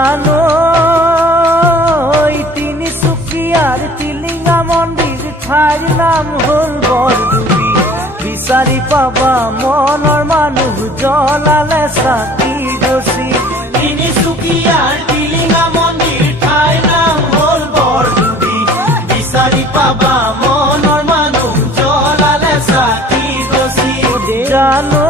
জানো তিনিচুকীয়াৰ টিলিঙা মন্দিৰ ঠাইৰ নাম হ'ল বৰডুবি। বিচাৰি পাবা মনৰ মানুহ জ্বলালে চাকি গছি। তিনিচুকীয়াৰ টিলিঙা মন্দিৰ ঠাইৰ নাম হ'ল বৰডুবি। বিচাৰি পাবা মনৰ মানুহ জ্বলালে চাকি গছি। জানো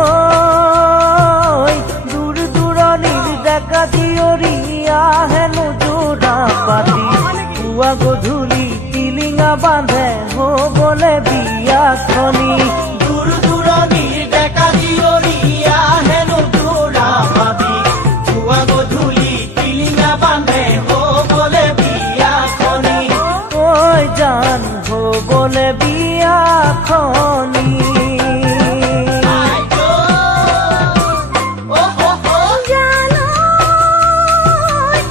দূৰ দূৰণিৰ ডেকা জীয়ৰী আহেনো যোৰা পাতি। পুৱা গধূলি টিলিঙা বান্ধে হ'বলে বিয়াখনি। দূৰ দূৰণিৰ ডেকা জীয়ৰী আহেনো যোৰা পাতি। পুৱা গধূলি টিলিঙা বান্ধে হ'বলে বিয়াখনি। ঐ জান হ'বলে বিয়াখনি।